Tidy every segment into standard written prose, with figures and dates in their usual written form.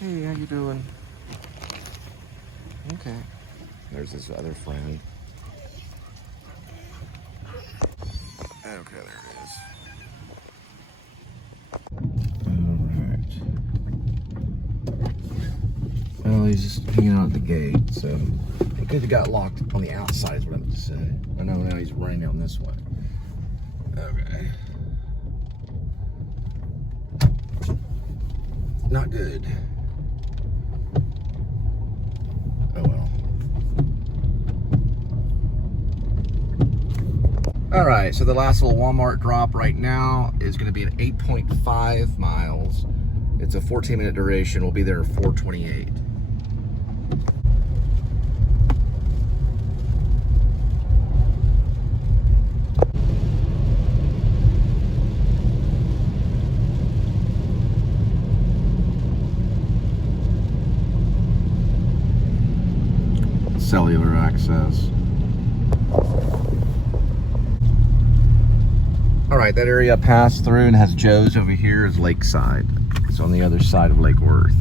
Hey, how you doing? Okay. There's his other friend. Okay, there it is. Alright. Well, he's just hanging out at the gate, so he could have got locked on the outside is what I meant to say. I know now he's running down this way. Okay. Not good. Oh well. All right, so the last little Walmart drop right now is going to be at 8.5 miles. It's a 14-minute duration. We'll be there at 4:28. Cellular access. All right, that area passed through and has Joe's over here is Lakeside. It's on the other side of Lake Worth.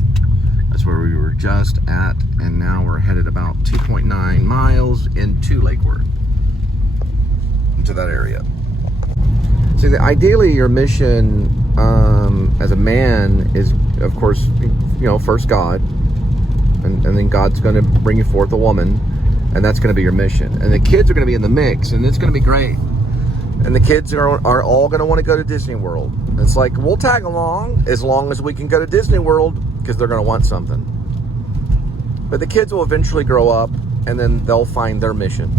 That's where we were just at, and now we're headed about 2.9 miles into Lake Worth, into that area. So ideally your mission as a man is, of course, you know, first God, and then God's going to bring you forth a woman, and that's going to be your mission. And the kids are going to be in the mix, and it's going to be great. And the kids are all going to want to go to Disney World. It's like, we'll tag along as long as we can go to Disney World, because they're going to want something. But the kids will eventually grow up, and then they'll find their mission.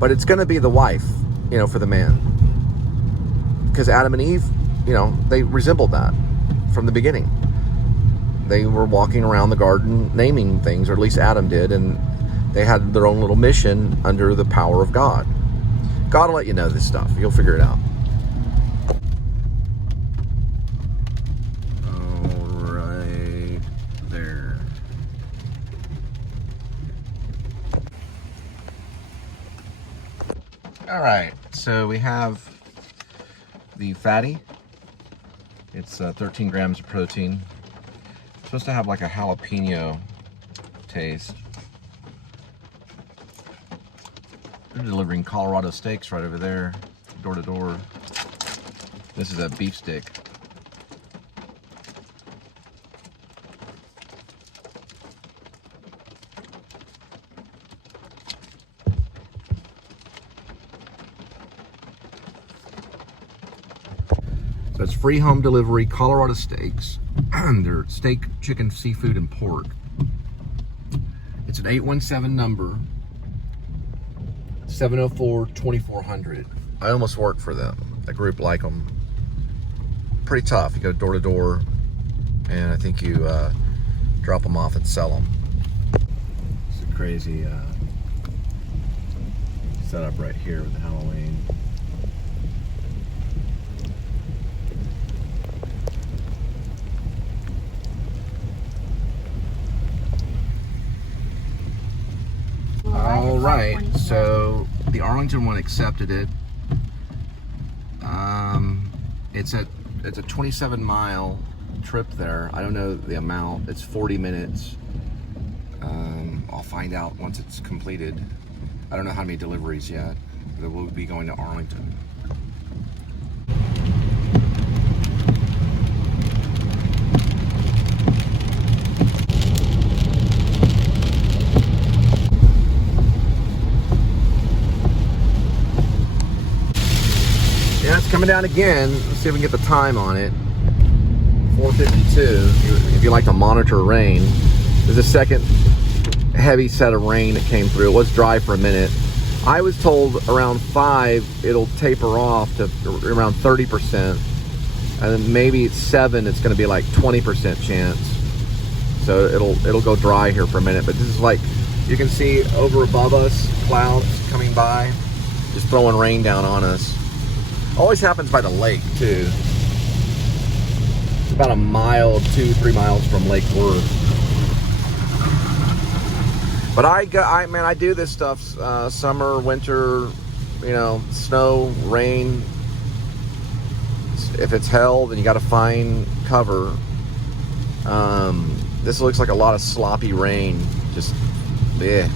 But it's going to be the wife, you know, for the man. Because Adam and Eve, you know, they resembled that from the beginning. They were walking around the garden naming things, or at least Adam did, and they had their own little mission under the power of God. God will let you know this stuff. You'll figure it out. All right, there. All right, so we have the fatty. It's 13 grams of protein. It's supposed to have like a jalapeno taste. They're delivering Colorado steaks right over there, door to door. This is a beef stick. So it's free home delivery, Colorado steaks. They're steak, chicken, seafood, and pork. It's an 817 number. 704-2400. I almost work for them. A group like them. Pretty tough. You go door to door, and I think you drop them off and sell them. It's a crazy setup right here with the Halloween. All right, so the Arlington one accepted it. It's a 27-mile trip there. I don't know the amount. It's 40 minutes. I'll find out once it's completed. I don't know how many deliveries yet, but we'll be going to Arlington. Yeah, it's coming down again. Let's see if we can get the time on it. 4:52. If you like to monitor rain, there's a second heavy set of rain that came through. It was dry for a minute. I was told around 5 it'll taper off to around 30%, and then maybe at 7 it's going to be like 20% chance. So it'll go dry here for a minute. But this is like, you can see over above us clouds coming by, just throwing rain down on us. Always happens by the lake too. It's about a mile, 2-3 miles from Lake Worth. But I do this stuff summer, winter, you know, snow, rain. If it's hell, then you got to find cover. This looks like a lot of sloppy rain. Just, yeah.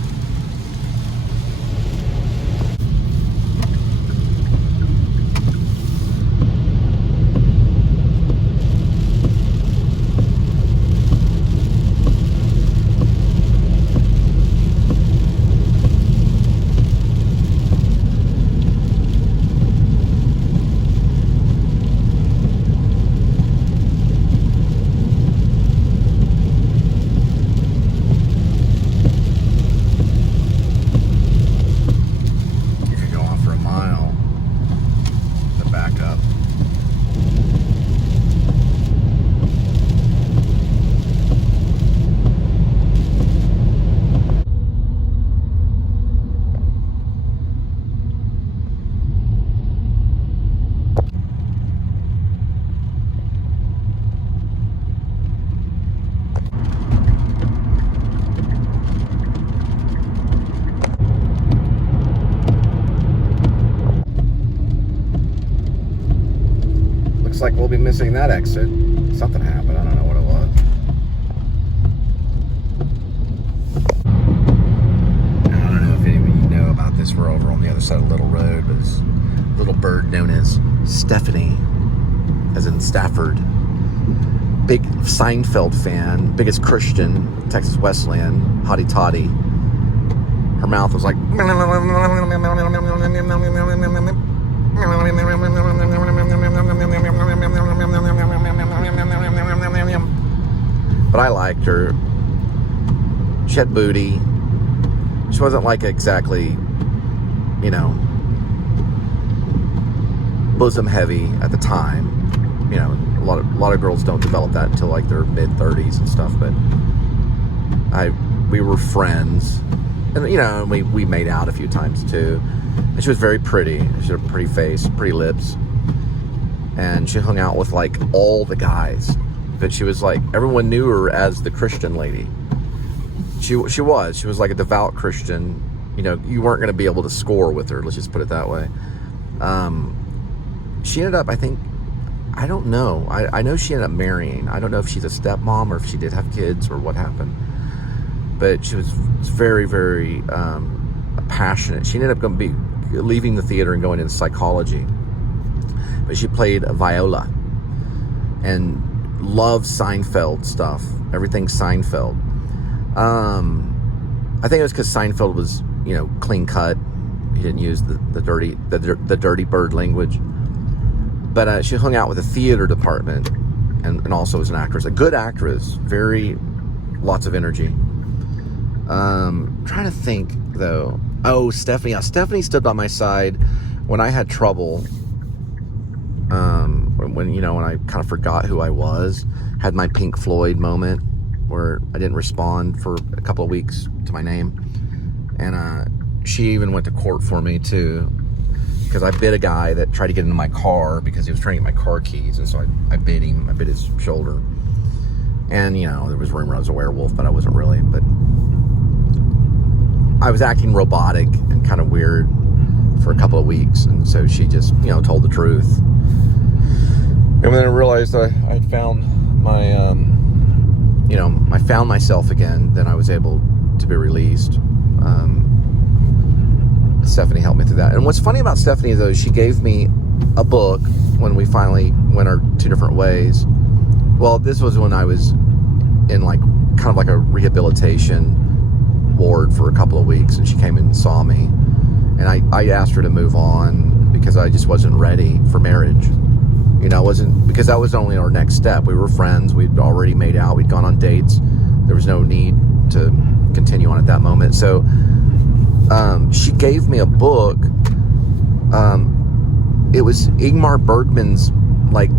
Like we'll be missing that exit. Something happened. I don't know what it was. I don't know if any of you know about this. We're over on the other side of Little Road, but this little bird known as Stephanie, as in Stafford, big Seinfeld fan, biggest Christian, Texas Wesleyan, hottie toddy. Her mouth was like. But I liked her. She had booty. She wasn't like exactly, you know, bosom heavy at the time. You know, a lot of girls don't develop that until like their mid-30s and stuff. But we were friends, and you know, we made out a few times too. And she was very pretty. She had a pretty face, pretty lips. And she hung out with like all the guys. But she was like, everyone knew her as the Christian lady. She was like a devout Christian. You know, you weren't going to be able to score with her. Let's just put it that way. She ended up, I think, I don't know. I know she ended up marrying. I don't know if she's a stepmom or if she did have kids or what happened. But she was very, very passionate. She ended up going to be leaving the theater and going into psychology. But she played a viola and loved Seinfeld stuff. Everything Seinfeld. I think it was because Seinfeld was, you know, clean cut. He didn't use the dirty bird language. But she hung out with the theater department and also was an actress. A good actress. Lots of energy. Trying to think though. Oh, Stephanie. Yeah, Stephanie stood by my side when I had trouble. When I kind of forgot who I was, had my Pink Floyd moment where I didn't respond for a couple of weeks to my name, and she even went to court for me too, because I bit a guy that tried to get into my car because he was trying to get my car keys, and so I bit him. I bit his shoulder, and you know there was rumor I was a werewolf, but I wasn't really. But I was acting robotic and kind of weird for a couple of weeks, and so she just, you know, told the truth. And then I realized that I found my, I found myself again. Then I was able to be released. Stephanie helped me through that. And what's funny about Stephanie, though, is she gave me a book when we finally went our two different ways. Well, this was when I was in like kind of like a rehabilitation ward for a couple of weeks, and she came and saw me. And I asked her to move on because I just wasn't ready for marriage. You know, because that was only our next step. We were friends. We'd already made out. We'd gone on dates. There was no need to continue on at that moment. So she gave me a book. It was Ingmar Bergman's like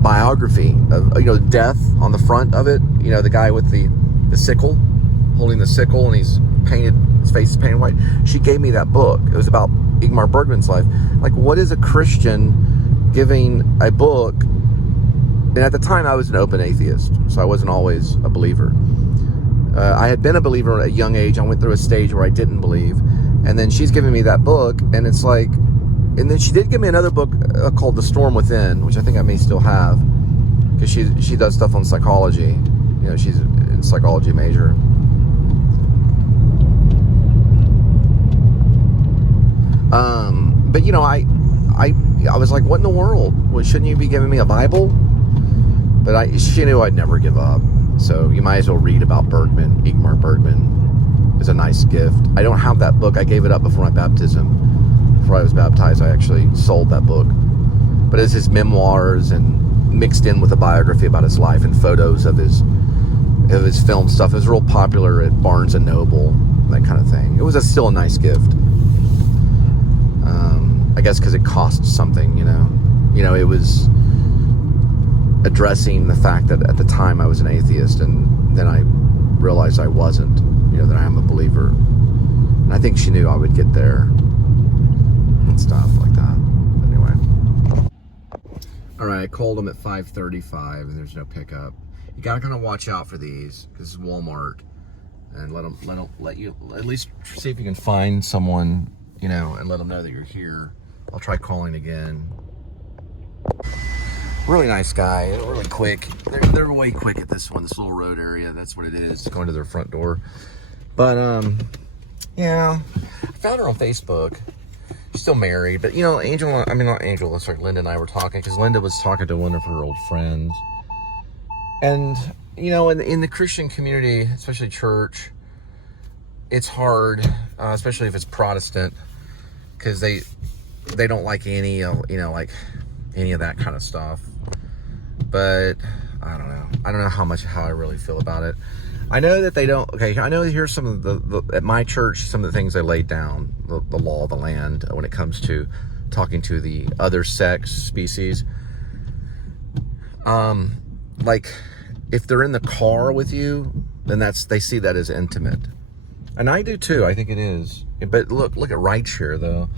biography of, you know, death on the front of it. You know, the guy with the sickle, holding the sickle, and he's painted, his face is painted white. She gave me that book. It was about Ingmar Bergman's life. Like, what is a Christian giving a book? And at the time I was an open atheist, so I wasn't always a believer. I had been a believer at a young age. I went through a stage where I didn't believe, and then she's giving me that book, and it's like, and then she did give me another book called The Storm Within, which I think I may still have, because she does stuff on psychology. You know, she's in psychology major. But you know, I was like, what in the world? Well, shouldn't you be giving me a Bible? But she knew I'd never give up. So you might as well read about Bergman. Ingmar Bergman is a nice gift. I don't have that book. I gave it up before my baptism. Before I was baptized, I actually sold that book. But it's his memoirs and mixed in with a biography about his life and photos of his film stuff. It was real popular at Barnes and Noble, that kind of thing. It was still a nice gift. I guess because it cost something, you know. You know, it was addressing the fact that at the time I was an atheist, and then I realized I wasn't, you know, that I am a believer. And I think she knew I would get there and stuff like that. But anyway. All right, I called them at 5:35 and there's no pickup. You gotta kind of watch out for these because it's Walmart, and let you at least see if you can find someone, you know, and let them know that you're here. I'll try calling again. Really nice guy, really quick. They're way quick at this one, this little road area. That's what it is, going to their front door. But yeah, I found her on Facebook. She's still married, but you know, Linda and I were talking, because Linda was talking to one of her old friends. And you know, in the Christian community, especially church, it's hard, especially if it's Protestant, because they don't like any, you know, like any of that kind of stuff. But I don't know how I really feel about it. I know that they don't. Okay, I know here's some of the at my church, some of the things they laid down, the law of the land when it comes to talking to the other sex species. Like if they're in the car with you, then they see that as intimate. And I do too. I think it is. But look at rideshare though.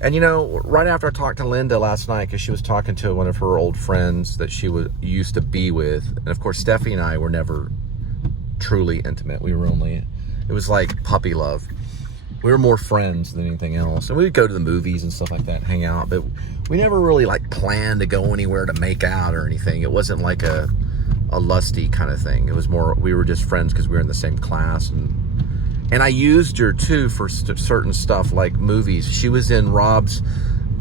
And you know, right after I talked to Linda last night, because she was talking to one of her old friends that she used to be with, and of course Steffi and I were never truly intimate. We were it was like puppy love. We were more friends than anything else, and we would go to the movies and stuff like that, hang out, but we never really like planned to go anywhere to make out or anything. It wasn't like a lusty kind of thing. It was more, we were just friends because we were in the same class. And I used her too for certain stuff like movies. She was in Rob's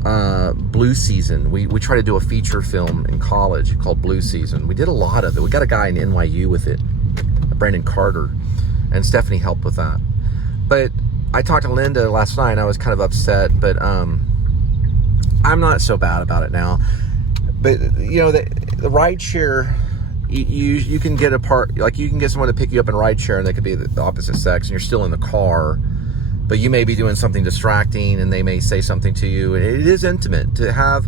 Blue Season. We tried to do a feature film in college called Blue Season. We did a lot of it. We got a guy in NYU with it, Brandon Carter, and Stephanie helped with that. But I talked to Linda last night and I was kind of upset, but I'm not so bad about it now. But you know, the rideshare, you can get you can get someone to pick you up in rideshare and they could be the opposite sex and you're still in the car, but you may be doing something distracting and they may say something to you, and it is intimate to have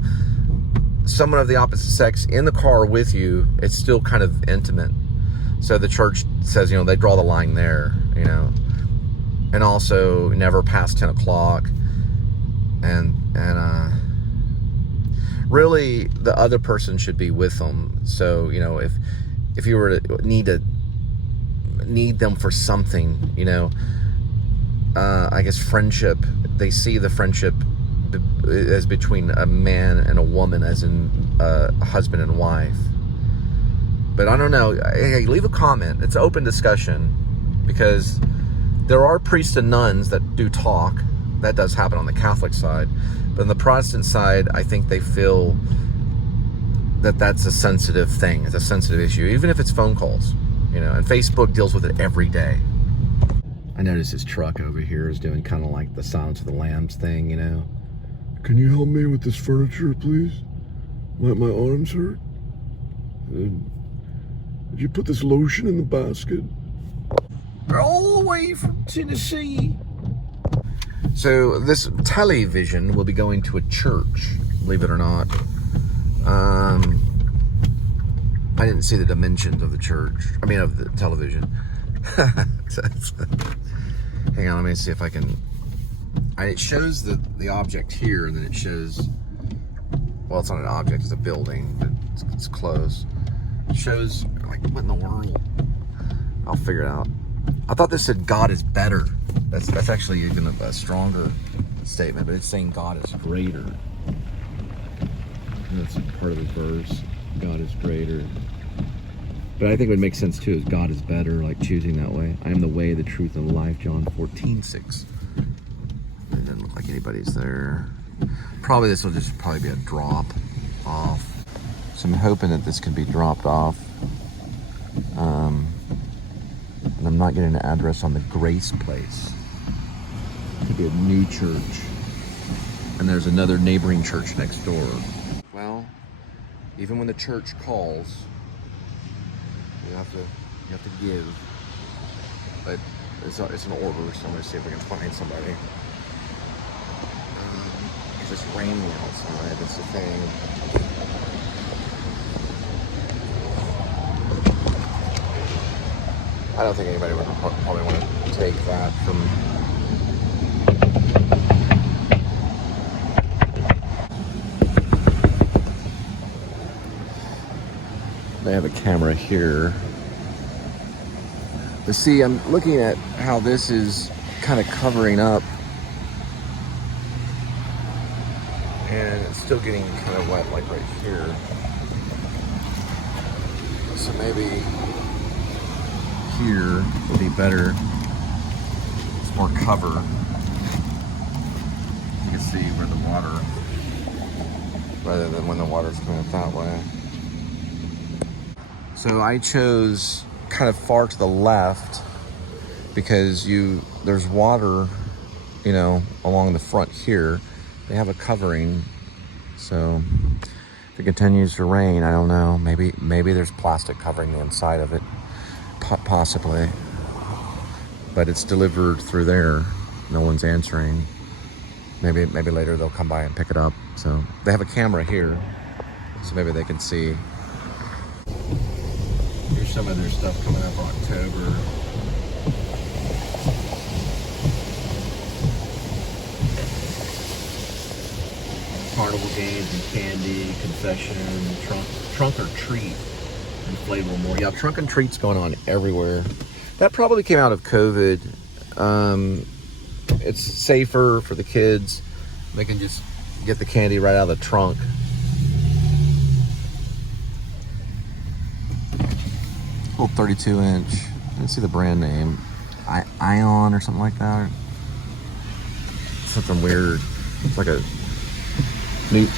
someone of the opposite sex in the car with you. It's still kind of intimate. So the church says, you know, they draw the line there, you know, and also never past 10 o'clock. And really the other person should be with them. So, you know, if you were to need them for something, you know, I guess friendship, they see the friendship as between a man and a woman, as in a husband and wife. But I don't know. Hey, leave a comment. It's open discussion, because there are priests and nuns that do talk. That does happen on the Catholic side. But on the Protestant side, I think they feel that that's a sensitive thing. It's a sensitive issue, even if it's phone calls, you know, and Facebook deals with it every day. I noticed his truck over here is doing kind of like the Silence of the Lambs thing, you know. Can you help me with this furniture, please? My arms hurt. Did you put this lotion in the basket? We're all the way from Tennessee. So this television will be going to a church, believe it or not. I didn't see the dimensions of the church. I mean, of the television. Hang on, let me see if I can. It shows the object here, and then it shows. Well, it's not an object; it's a building, but it's close. It shows like what in the world? I'll figure it out. I thought this said God is better. That's actually even a stronger statement, but it's saying God is greater. And that's part of the verse. God is greater. But I think it would make sense too, as God is better, like choosing that way. I am the way, the truth, and the life, John 14:6. It doesn't look like anybody's there. Probably this will just probably be a drop off. So I'm hoping that this can be dropped off. And I'm not getting an address on the Grace place. It could be a new church. And there's another neighboring church next door. Well, even when the church calls, you have to give. But it's an order, so I'm gonna see if we can find somebody. It's just raining outside, that's the thing. I don't think anybody would probably want to take that from. They have a camera here. But see, I'm looking at how this is kind of covering up. And it's still getting kind of wet, like right here. So maybe here would be better. It's more cover. You can see where the water, rather than when the water's coming up that way. So I chose kind of far to the left because there's water, along the front here. They have a covering, so if it continues to rain, I don't know. Maybe there's plastic covering the inside of it, possibly. But it's delivered through there. No one's answering. Maybe later they'll come by and pick it up. So they have a camera here, so maybe they can see. Here's some of their stuff coming up October. Carnival games and candy, confession, trunk or treat, inflatable more. Yeah, trunk and treats going on everywhere. That probably came out of COVID. It's safer for the kids. They can just get the candy right out of the trunk. Little 32-inch. I didn't see the brand name. Ion or something like that. Something weird. It's like a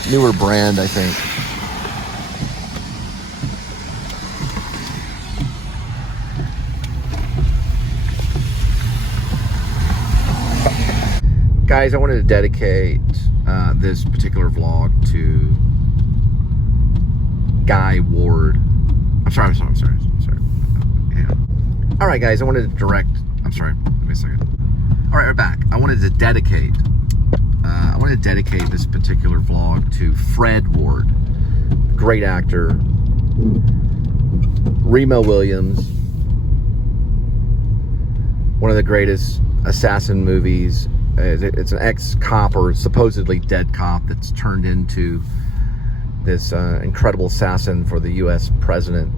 newer brand, I think. Guys, I wanted to dedicate this particular vlog to Guy Ward. I'm sorry. Yeah. All right, guys, I wanted to direct. I'm sorry. Give me a second. All right, we're back. I wanted to dedicate this particular vlog to Fred Ward, great actor. Remo Williams, one of the greatest assassin movies. It's an ex-cop or supposedly dead cop that's turned into this incredible assassin for the U.S. president.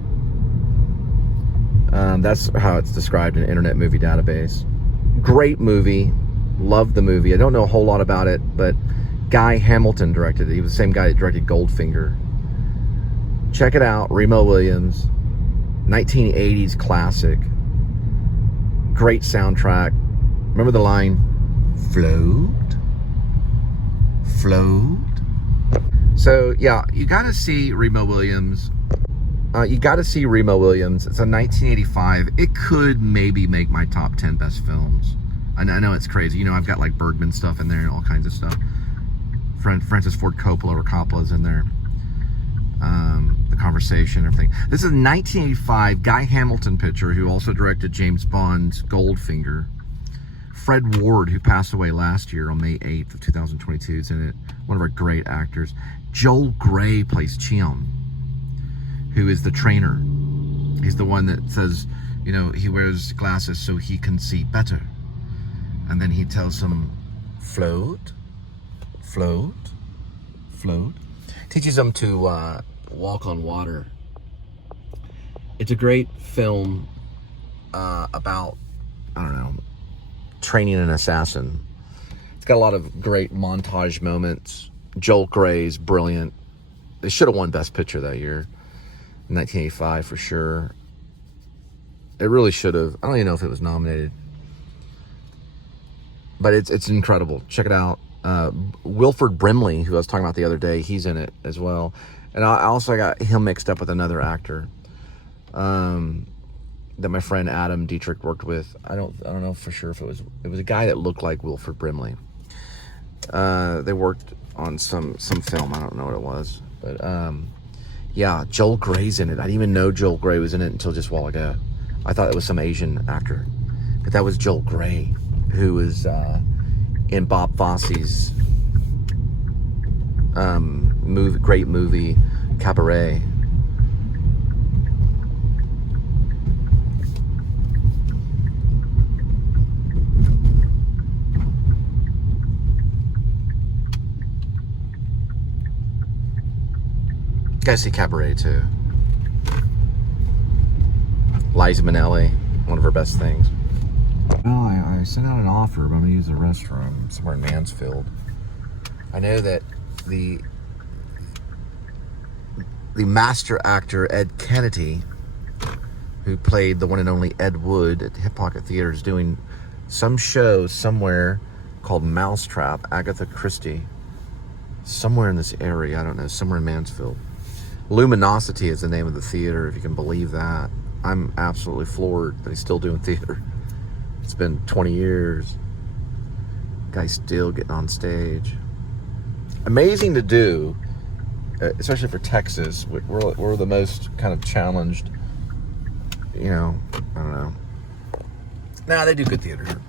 That's how it's described in Internet Movie Database. Great movie. Loved the movie. I don't know a whole lot about it, but Guy Hamilton directed it. He was the same guy that directed Goldfinger. Check it out. Remo Williams. 1980s classic. Great soundtrack. Remember the line, float? So, yeah, you got to see Remo Williams. It's a 1985. It could maybe make my top 10 best films. I know it's crazy. I've got like Bergman stuff in there and all kinds of stuff. Francis Ford Coppola's in there. The Conversation, everything. This is a 1985 Guy Hamilton picture who also directed James Bond's Goldfinger. Fred Ward, who passed away last year on May 8th of 2022, is in it. One of our great actors. Joel Grey plays Cheon, who is the trainer. He's the one that says, he wears glasses so he can see better. And then he tells him, float. Teaches him to walk on water. It's a great film about, training an assassin. It's got a lot of great montage moments. Joel Grey's brilliant. They should have won Best Picture that year. 1985 for sure. It really should have. I don't even know if it was nominated. But it's incredible. Check it out. Wilford Brimley, who I was talking about the other day, he's in it as well. And I also got him mixed up with another actor that my friend Adam Dietrich worked with. I don't know for sure if it was a guy that looked like Wilford Brimley. They worked on some film. I don't know what it was, but yeah, Joel Gray's in it. I didn't even know Joel Gray was in it until just a while ago. I thought it was some Asian actor, but that was Joel Gray, who was in Bob Fosse's great movie Cabaret. You guys see Cabaret too. Liza Minnelli, one of her best things. Well, I sent out an offer, but I'm going to use the restroom somewhere in Mansfield. I know that the master actor Ed Kennedy, who played the one and only Ed Wood at the Hip Pocket Theater, is doing some show somewhere called Mousetrap, Agatha Christie, somewhere in this area. I don't know, somewhere in Mansfield. Luminosity is the name of the theater, if you can believe that. I'm absolutely floored that he's still doing theater. It's been 20 years. Guy's still getting on stage. Amazing to do, especially for Texas. We're the most kind of challenged, you know, I don't know. Nah, they do good theater here.